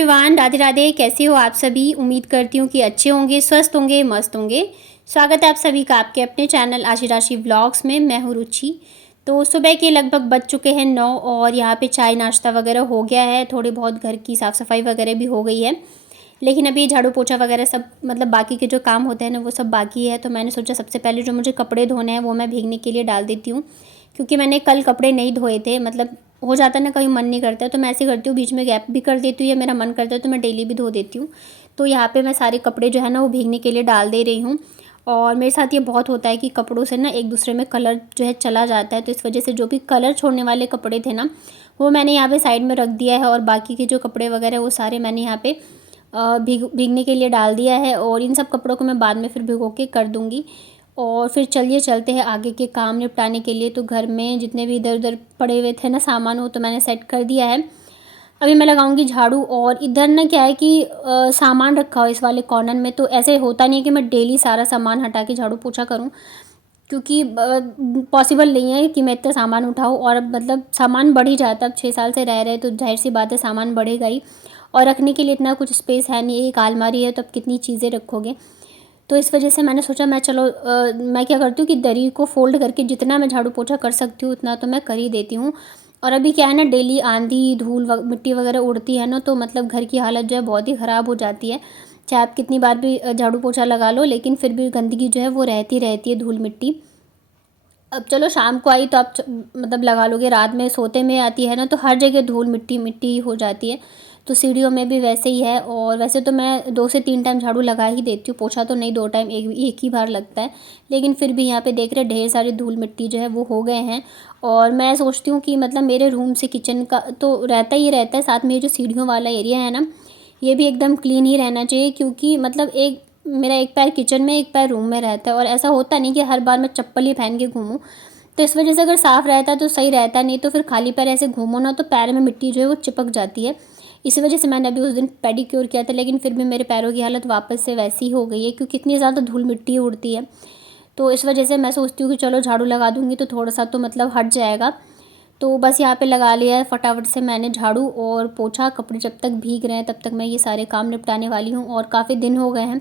Everyone, Radhe Radhe. कैसे हो आप सभी? उम्मीद करती हूँ कि अच्छे होंगे, स्वस्थ होंगे, मस्त होंगे। स्वागत है आप सभी का आपके अपने चैनल आशी राशि व्लॉग्स में। मैं हूँ रुचि। तो सुबह के लगभग बज चुके हैं 9 और यहाँ पे चाय नाश्ता वगैरह हो गया है। थोड़ी बहुत घर की साफ़ सफाई वगैरह भी हो गई है, लेकिन अभी झाड़ू पोछा वगैरह सब मतलब बाकी के जो काम होते हैं ना वो सब बाकी है। तो मैंने सोचा सबसे पहले जो मुझे कपड़े धोने हैं वो मैं भीगने के लिए डाल देती हूँ, क्योंकि मैंने कल कपड़े नहीं धोए थे। मतलब हो जाता है ना, कभी मन नहीं करता है तो मैं ऐसे करती हूँ, बीच में गैप भी कर देती हूँ, या मेरा मन करता है तो मैं डेली भी धो देती हूँ। तो यहाँ पे मैं सारे कपड़े जो है ना वो भीगने के लिए डाल दे रही हूँ। और मेरे साथ ये बहुत होता है कि कपड़ों से ना एक दूसरे में कलर जो है चला जाता है, तो इस वजह से जो भी कलर छोड़ने वाले कपड़े थे ना वो मैंने यहाँ पे साइड में रख दिया है, और बाकी के जो कपड़े वगैरह वो सारे मैंने यहाँ पे भीगने के लिए डाल दिया है। और इन सब कपड़ों को मैं बाद में फिर भिगो के कर दूँगी। और फिर चलिए चलते हैं आगे के काम निपटाने के लिए। तो घर में जितने भी इधर उधर पड़े हुए थे ना सामान, वो तो मैंने सेट कर दिया है। अभी मैं लगाऊंगी झाड़ू। और इधर ना क्या है कि सामान रखा हो इस वाले कॉर्नर में, तो ऐसे होता नहीं है कि मैं डेली सारा सामान हटा के झाड़ू पोछा करूं, क्योंकि पॉसिबल नहीं है कि मैं इतना सामान उठाऊं। और मतलब सामान बढ़ ही जाता है, अब 6 साल से रह रहे तो जाहिर सी बात है सामान बढ़ेगा ही। और रखने के लिए इतना कुछ स्पेस है नहीं, एक अलमारी है तो अब कितनी चीज़ें रखोगे। तो इस वजह से मैंने सोचा मैं चलो मैं क्या करती हूँ कि दरी को फ़ोल्ड करके जितना मैं झाड़ू पोछा कर सकती हूँ उतना तो मैं कर ही देती हूँ। और अभी क्या है ना, डेली आंधी धूल मिट्टी वगैरह उड़ती है ना, तो मतलब घर की हालत जो है बहुत ही ख़राब हो जाती है। चाहे आप कितनी बार भी झाड़ू पोछा लगा लो, लेकिन फिर भी गंदगी जो है वो रहती है, धूल मिट्टी। अब चलो शाम को आई तो आप मतलब लगा लोगे, रात में सोते में आती है ना तो हर जगह धूल मिट्टी मिट्टी हो जाती है। तो सीढ़ियों में भी वैसे ही है। और वैसे तो मैं 2 से 3 टाइम झाड़ू लगा ही देती हूँ, पोछा तो नहीं 2 टाइम, एक ही बार लगता है। लेकिन फिर भी यहाँ पे देख रहे ढेर सारी धूल मिट्टी जो है वो हो गए हैं। और मैं सोचती हूँ कि मतलब मेरे रूम से किचन का तो रहता ही रहता है, साथ में ये जो सीढ़ियों वाला एरिया है ना ये भी एकदम क्लीन ही रहना चाहिए, क्योंकि मतलब एक मेरा एक पैर किचन में एक पैर रूम में रहता है, और ऐसा होता नहीं कि हर बार मैं चप्पल ही पहन के घूमूं। तो इस वजह से अगर साफ़ रहता है तो सही रहता है, नहीं तो फिर खाली पैर ऐसे घूमो ना तो पैर में मिट्टी जो है वो चिपक जाती है। इसी वजह से मैंने अभी उस दिन पेडिक्योर किया था, लेकिन फिर भी मेरे पैरों की हालत वापस से वैसी ही हो गई है, क्योंकि इतनी ज़्यादा धूल मिट्टी उड़ती है। तो इस वजह से मैं सोचती हूँ कि चलो झाड़ू लगा दूँगी तो थोड़ा सा तो मतलब हट जाएगा। तो बस यहाँ पे लगा लिया है फटाफट से मैंने झाड़ू और पोछा। कपड़े जब तक भीग रहे हैं तब तक मैं ये सारे काम निपटाने वाली हूँ। और काफ़ी दिन हो गए हैं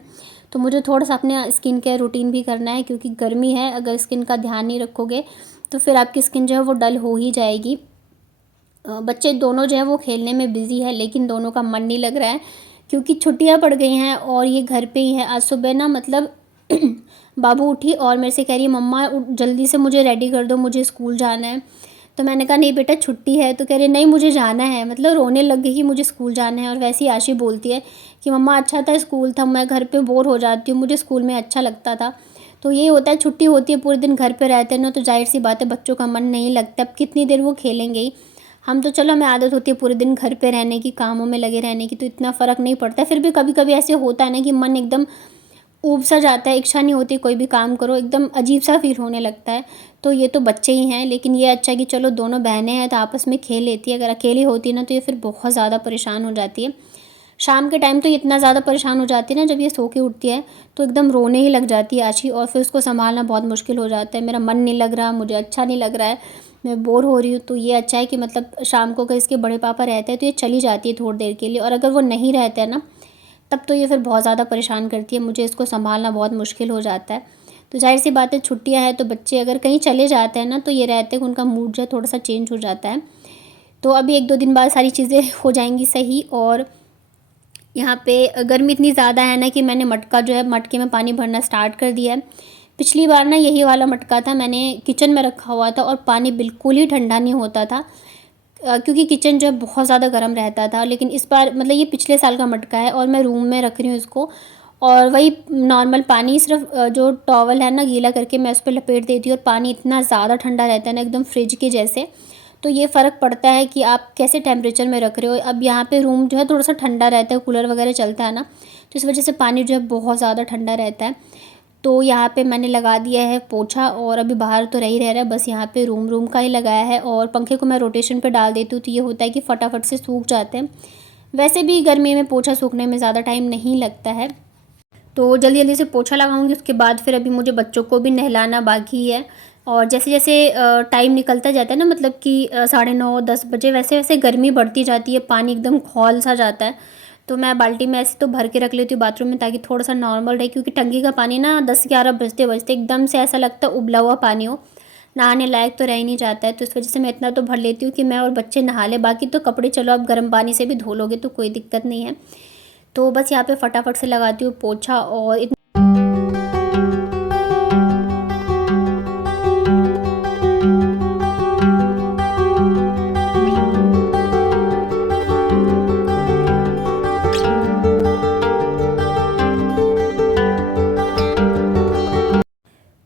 तो मुझे थोड़ा सा अपने स्किन केयर रूटीन भी करना है, क्योंकि गर्मी है, अगर स्किन का ध्यान नहीं रखोगे तो फिर आपकी स्किन जो है वो डल हो ही जाएगी। बच्चे दोनों जो है वो खेलने में बिज़ी है, लेकिन दोनों का मन नहीं लग रहा है, क्योंकि छुट्टियां पड़ गई हैं और ये घर पे ही है। आज सुबह ना मतलब बाबू उठी और मेरे से कह रही है मम्मा जल्दी से मुझे रेडी कर दो, मुझे स्कूल जाना है। तो मैंने कहा नहीं बेटा छुट्टी है, तो कह रही नहीं मुझे जाना है। मतलब रोने लग गई कि मुझे स्कूल जाना है। और वैसे ही आशी बोलती है कि मम्मा अच्छा था स्कूल था, मैं घर पे बोर हो जाती हूँ, मुझे स्कूल में अच्छा लगता था। तो ये होता है, छुट्टी होती है पूरे दिन घर पे रहते हैं ना, तो जाहिर सी बात है बच्चों का मन नहीं लगता। अब कितनी देर वो खेलेंगे ही। हम तो चलो हमें आदत होती है पूरे दिन घर पे रहने की, कामों में लगे रहने की, तो इतना फ़र्क नहीं पड़ता। फिर भी कभी कभी ऐसे होता है ना कि मन एकदम ऊब सा जाता है, इच्छा नहीं होती कोई भी काम करो, एकदम अजीब सा फील होने लगता है। तो ये तो बच्चे ही हैं, लेकिन ये अच्छा है कि चलो दोनों बहनें हैं तो आपस में खेल लेती है। अगर अकेली होती है ना तो ये फिर बहुत ज़्यादा परेशान हो जाती है। शाम के टाइम तो ये इतना ज़्यादा परेशान हो जाती है ना, जब ये सो के उठती है तो एकदम रोने ही लग जाती है आशी, और फिर उसको संभालना बहुत मुश्किल हो जाता है। मेरा मन नहीं लग रहा, मुझे अच्छा नहीं लग रहा है, मैं बोर हो रही हूँ। तो ये अच्छा है कि मतलब शाम को अगर इसके बड़े पापा रहते हैं तो ये चली जाती है थोड़ी देर के लिए, और अगर वो नहीं रहते हैं ना तब तो ये फिर बहुत ज़्यादा परेशान करती है, मुझे इसको संभालना बहुत मुश्किल हो जाता है। तो जाहिर सी बात है छुट्टियाँ हैं तो बच्चे अगर कहीं चले जाते हैं ना तो ये रहते हैं कि उनका मूड जो है थोड़ा सा चेंज हो जाता है। तो अभी 1-2 दिन बाद सारी चीज़ें हो जाएंगी सही। और यहाँ पे गर्मी इतनी ज़्यादा है ना कि मैंने मटका जो है मटके में पानी भरना स्टार्ट कर दिया है। पिछली बार ना यही वाला मटका था, मैंने किचन में रखा हुआ था और पानी बिल्कुल ही ठंडा नहीं होता था, क्योंकि किचन जो है बहुत ज़्यादा गर्म रहता था। लेकिन इस बार मतलब ये पिछले साल का मटका है और मैं रूम में रख रही हूँ इसको, और वही नॉर्मल पानी सिर्फ जो टॉवल है ना गीला करके मैं उस पर लपेट देती हूँ, और पानी इतना ज़्यादा ठंडा रहता है ना एकदम फ्रिज के जैसे। तो ये फ़र्क पड़ता है कि आप कैसे टेम्परेचर में रख रहे हो। अब यहाँ पे रूम जो है थोड़ा सा ठंडा रहता है, कूलर वगैरह चलता है ना, तो इस वजह से पानी जो है बहुत ज़्यादा ठंडा रहता है। तो यहाँ पे मैंने लगा दिया है पोछा, और अभी बाहर तो रही रह रहा है, बस यहाँ पे रूम का ही लगाया है। और पंखे को मैं रोटेशन पे डाल देती हूँ तो ये होता है कि फटाफट से सूख जाते हैं। वैसे भी गर्मी में पोछा सूखने में ज़्यादा टाइम नहीं लगता है, तो जल्दी जल्दी से पोछा लगाऊंगी। उसके बाद फिर अभी मुझे बच्चों को भी नहलाना बाकी है। और जैसे जैसे टाइम निकलता जाता है ना, मतलब कि 9:30-10 बजे, वैसे वैसे गर्मी बढ़ती जाती है, पानी एकदम खौल सा जाता है। तो मैं बाल्टी में ऐसे तो भर के रख लेती हूँ बाथरूम में, ताकि थोड़ा सा नॉर्मल रहे, क्योंकि टंकी का पानी ना 10-11 बजते बजते एकदम से ऐसा लगता है उबला हुआ पानी हो, नहाने लायक तो रह ही नहीं जाता है। तो इस वजह से मैं इतना तो भर लेती हूँ कि मैं और बच्चे नहा लें। बाकी तो कपड़े चलो आप गर्म पानी से भी धो लोगे तो कोई दिक्कत नहीं है। तो बस यहाँ पे फटाफट से लगाती हूँ पोछा। और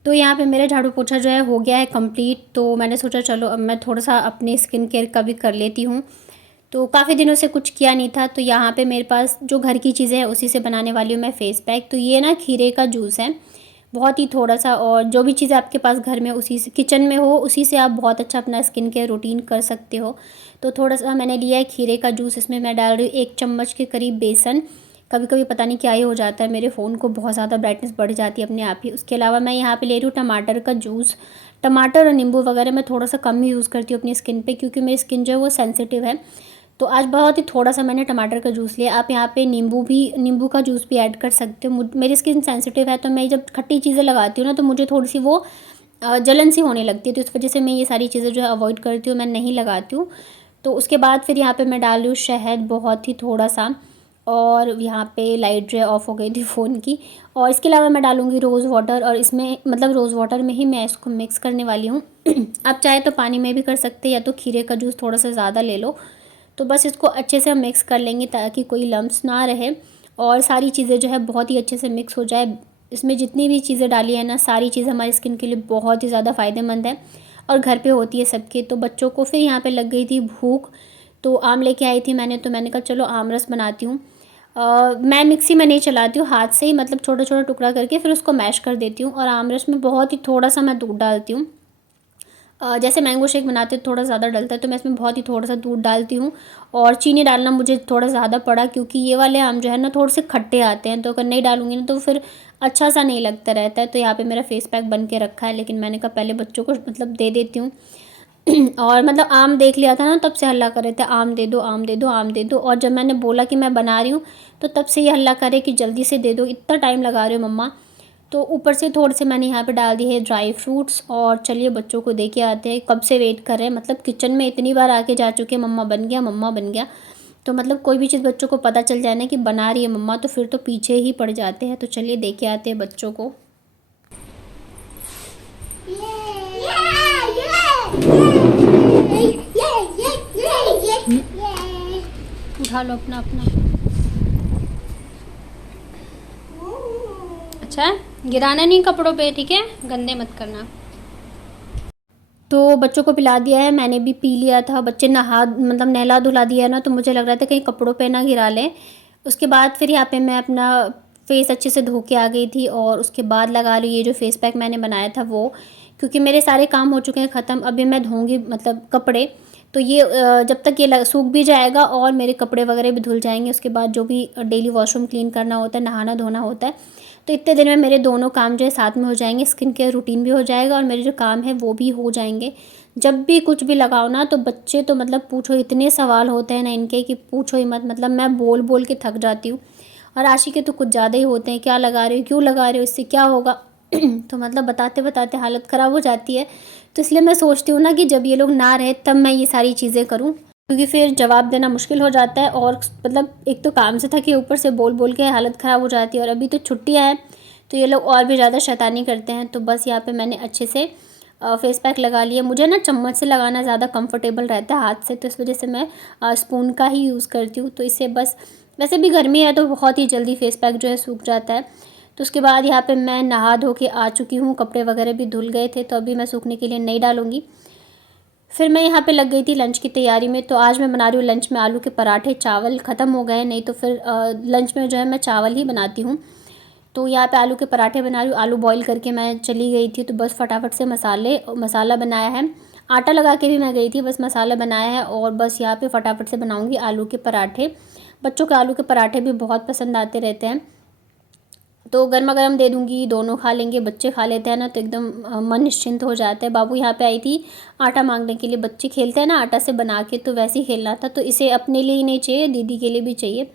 तो यहाँ पे मेरा झाड़ू पोछा जो है हो गया है कंप्लीट। तो मैंने सोचा चलो अब मैं थोड़ा सा अपने स्किन केयर का भी कर लेती हूँ। तो काफ़ी दिनों से कुछ किया नहीं था, तो यहाँ पे मेरे पास जो घर की चीज़ें हैं उसी से बनाने वाली हूँ मैं फेस पैक। तो ये ना खीरे का जूस है, बहुत ही थोड़ा सा, और जो भी चीज़ें आपके पास घर में उसी से किचन में हो उसी से आप बहुत अच्छा अपना स्किन केयर रूटीन कर सकते हो। तो थोड़ा सा मैंने लिया है खीरे का जूस, इसमें मैं डाल रही हूँ 1 चम्मच के करीब बेसन। कभी कभी पता नहीं क्या ही हो जाता है, मेरे फ़ोन को बहुत ज़्यादा ब्राइटनेस बढ़ जाती है अपने आप ही। उसके अलावा मैं यहाँ पे ले रही हूँ टमाटर का जूस। टमाटर और नींबू वगैरह मैं थोड़ा सा कम ही यूज़ करती हूँ अपनी स्किन पे, क्योंकि मेरी स्किन जो है वो सेंसिटिव है। तो आज बहुत ही थोड़ा सा मैंने टमाटर का जूस लिया। आप यहाँ पे नींबू का जूस भी ऐड कर सकते हो। मेरी स्किन सेंसिटिव है, तो मैं जब खट्टी चीज़ें लगाती हूँ ना तो मुझे थोड़ी सी वो जलन सी होने लगती है। तो इस वजह से मैं ये सारी चीज़ें जो है अवॉइड करती हूँ, मैं नहीं लगाती हूँ। तो उसके बाद फिर यहाँ पे मैं डाल रही हूँ शहद, बहुत ही थोड़ा सा। और यहाँ पे लाइट जो है ऑफ़ हो गई थी फ़ोन की। और इसके अलावा मैं डालूँगी रोज़ वाटर, और इसमें मतलब रोज़ वाटर में ही मैं इसको मिक्स करने वाली हूँ। आप चाहे तो पानी में भी कर सकते हैं, या तो खीरे का जूस थोड़ा सा ज़्यादा ले लो। तो बस इसको अच्छे से हम मिक्स कर लेंगे ताकि कोई लम्प्स ना रहे, और सारी चीज़ें जो है बहुत ही अच्छे से मिक्स हो जाए। इसमें जितनी भी चीज़ें डाली है ना, सारी चीज़ें हमारी स्किन के लिए बहुत ही ज़्यादा फ़ायदेमंद है, और घर पे होती है सबके। तो बच्चों को फिर यहाँ पे लग गई थी भूख, तो आम लेके आई थी मैंने, तो मैंने कहा चलो आम रस बनाती हूँ। मैं मिक्सी में नहीं चलाती हूँ, हाथ से ही मतलब छोटा छोटा टुकड़ा करके फिर उसको मैश कर देती हूँ। और आम रस में बहुत ही थोड़ा सा मैं दूध डालती हूँ। जैसे मैंगो शेक बनाते थोड़ा ज़्यादा डलता है, तो मैं इसमें बहुत ही थोड़ा सा दूध डालती हूँ। और चीनी डालना मुझे थोड़ा ज़्यादा पड़ा, क्योंकि ये वाले आम जो है ना थोड़े से खट्टे आते हैं, तो अगर नहीं डालूंगी ना तो फिर अच्छा सा नहीं लगता रहता है। तो यहाँ पे मेरा फेस पैक बन के रखा है, लेकिन मैंने कहा पहले बच्चों को मतलब दे देती हूँ। और मतलब आम देख लिया था ना, तब से हल्ला कर रहे थे आम दे दो, आम दे दो, आम दे दो। और जब मैंने बोला कि मैं बना रही हूँ, तो तब से ये हल्ला करे कि जल्दी से दे दो, इतना टाइम लगा रहे हो मम्मा। तो ऊपर से थोड़े से मैंने यहाँ पे डाल दिए है ड्राई फ्रूट्स। और चलिए बच्चों को दे के आते हैं, कब से वेट कर रहे हैं, मतलब किचन में इतनी बार आके जा चुके हैं, मम्मा बन गया, मम्मा बन गया। तो मतलब कोई भी चीज़ बच्चों को पता चल जाए ना कि बना रही है मम्मा, तो फिर तो पीछे ही पड़ जाते हैं। तो चलिए दे के आते हैं बच्चों को। उठा लो अपना अपना। अच्छा, गिराना नहीं कपड़ों पे, ठीक है, गंदे मत करना। तो बच्चों को पिला दिया है, मैंने भी पी लिया था। बच्चे मतलब नहला धुला दिया ना, तो मुझे लग रहा था कहीं कपड़ों पे ना गिरा लें। उसके बाद फिर यहाँ पे मैं अपना फेस अच्छे से धो के आ गई थी, और उसके बाद लगा ली ये जो फेस पैक मैंने बनाया था वो, क्योंकि मेरे सारे काम हो चुके हैं ख़त्म। अभी मैं धोऊंगी मतलब कपड़े, तो ये जब तक ये सूख भी जाएगा और मेरे कपड़े वगैरह भी धुल जाएंगे, उसके बाद जो भी डेली वॉशरूम क्लीन करना होता है, नहाना धोना होता है, तो इतने दिन में मेरे दोनों काम जो है साथ में हो जाएंगे। स्किन केयर रूटीन भी हो जाएगा और मेरे जो काम है वो भी हो जाएंगे। जब भी कुछ भी लगाओ ना, तो बच्चे तो मतलब पूछो, इतने सवाल होते हैं ना इनके कि पूछो ही मत। मतलब मैं बोल बोल के थक जाती हूँ। और आशी के तो कुछ ज़्यादा ही होते हैं, क्या लगा रहे हो, क्यों लगा रहे हो, इससे क्या होगा। तो मतलब बताते बताते हालत ख़राब हो जाती है। तो इसलिए मैं सोचती हूँ ना कि जब ये लोग ना रहे तब मैं ये सारी चीज़ें करूँ, क्योंकि फिर जवाब देना मुश्किल हो जाता है। और मतलब एक तो काम से थके, ऊपर से बोल बोल के हालत ख़राब हो जाती है। और अभी तो छुट्टियाँ हैं, तो ये लोग और भी ज़्यादा शैतानी करते हैं। तो बस यहाँ पे मैंने अच्छे से फेस पैक लगा लिया। मुझे ना चम्मच से लगाना ज़्यादा कंफर्टेबल रहता है हाथ से, तो इस वजह से मैं स्पून का ही यूज़ करती हूँ। तो इससे बस, वैसे भी गर्मी है तो बहुत ही जल्दी फेस पैक जो है सूख जाता है। तो उसके बाद यहाँ पे मैं नहा धो के आ चुकी हूँ, कपड़े वगैरह भी धुल गए थे, तो अभी मैं सूखने के लिए नहीं डालूँगी। फिर मैं यहाँ पे लग गई थी लंच की तैयारी में। तो आज मैं बना रही हूँ लंच में आलू के पराठे। चावल ख़त्म हो गए, नहीं तो फिर लंच में जो है मैं चावल ही बनाती हूँ। तो यहाँ पे आलू के पराठे बना रही हूँ। आलू बॉईल करके मैं चली गई थी, तो बस फटाफट से मसाला बनाया है। आटा लगा के भी मैं गई थी, बस मसाला बनाया है। और बस यहाँ पे फटाफट से बनाऊँगी आलू के पराठे। बच्चों को आलू के पराठे भी बहुत पसंद आते रहते हैं, तो गर्मा गर्म दे दूँगी, दोनों खा लेंगे। बच्चे खा लेते हैं ना, तो एकदम मन निश्चिंत हो जाता है। बाबू यहाँ पे आई थी आटा मांगने के लिए। बच्चे खेलते हैं ना आटा से बना के, तो वैसे ही खेलना था। तो इसे अपने लिए ही नहीं चाहिए, दीदी के लिए भी चाहिए।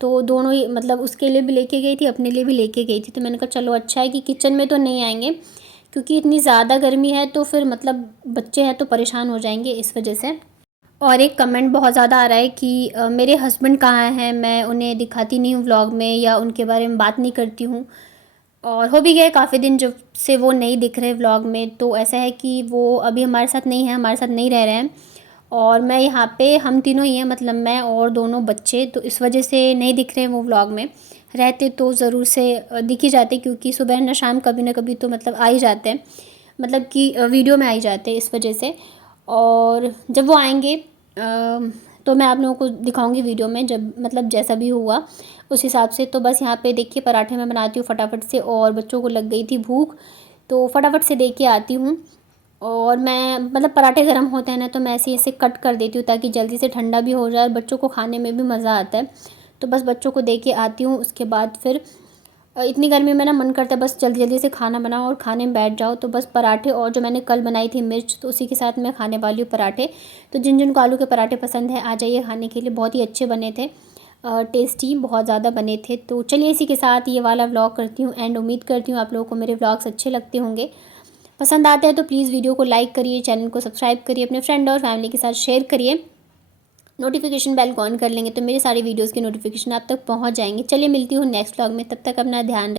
तो दोनों ही मतलब उसके लिए भी लेके गई थी, अपने लिए भी लेके गई थी। तो मैंने कहा चलो अच्छा है कि किचन में तो नहीं आएंगे, क्योंकि इतनी ज़्यादा गर्मी है तो फिर मतलब बच्चे हैं तो परेशान हो जाएंगे इस वजह से। और एक कमेंट बहुत ज़्यादा आ रहा है कि मेरे हस्बैंड कहाँ हैं, मैं उन्हें दिखाती नहीं हूँ व्लॉग में या उनके बारे में बात नहीं करती हूँ। और हो भी गए काफ़ी दिन जब से वो नहीं दिख रहे व्लॉग में। तो ऐसा है कि वो अभी हमारे साथ नहीं है, हमारे साथ नहीं रह रहे हैं। और मैं यहाँ पे हम तीनों ही हैं, मतलब मैं और दोनों बच्चे, तो इस वजह से नहीं दिख रहे हैं वो व्लॉग में। रहते तो ज़रूर से दिख ही जाते, क्योंकि सुबह ना शाम कभी ना कभी तो मतलब आ ही जाते हैं, मतलब कि वीडियो में आ ही जाते हैं इस वजह से। और जब वो आएंगे तो मैं आप लोगों को दिखाऊंगी वीडियो में, जब मतलब जैसा भी हुआ उस हिसाब से। तो बस यहाँ पे देखिए पराठे मैं बनाती हूँ फटाफट से, और बच्चों को लग गई थी भूख तो फटाफट से दे के आती हूँ। और मैं मतलब पराठे गर्म होते हैं ना, तो मैं ऐसे ऐसे कट कर देती हूँ ताकि जल्दी से ठंडा भी हो जाए और बच्चों को खाने में भी मज़ा आता है। तो बस बच्चों को दे के आती हूँ, उसके बाद फिर इतनी गर्मी में ना मन करता है बस जल्दी जल्दी से खाना बनाओ और खाने में बैठ जाओ। तो बस पराठे, और जो मैंने कल बनाई थी मिर्च, तो उसी के साथ मैं खाने वाली हूँ पराठे। तो जिन जिन को आलू के पराठे पसंद है आ जाइए खाने के लिए, बहुत ही अच्छे बने थे, टेस्टी बहुत ज़्यादा बने थे। तो चलिए इसी के साथ ये वाला व्लॉग करती हूँ एंड। उम्मीद करती हूँ आप लोगों को मेरे व्लॉग्स अच्छे लगते होंगे। पसंद आते हैं तो प्लीज़ वीडियो को लाइक करिए, चैनल को सब्सक्राइब करिए, अपने फ्रेंड और फैमिली के साथ शेयर करिए। नोटिफिकेशन बेल को ऑन कर लेंगे तो मेरे सारे वीडियोस की नोटिफिकेशन आप तक पहुंच जाएंगे। चलिए मिलती हूँ नेक्स्ट व्लॉग में, तब तक अपना ध्यान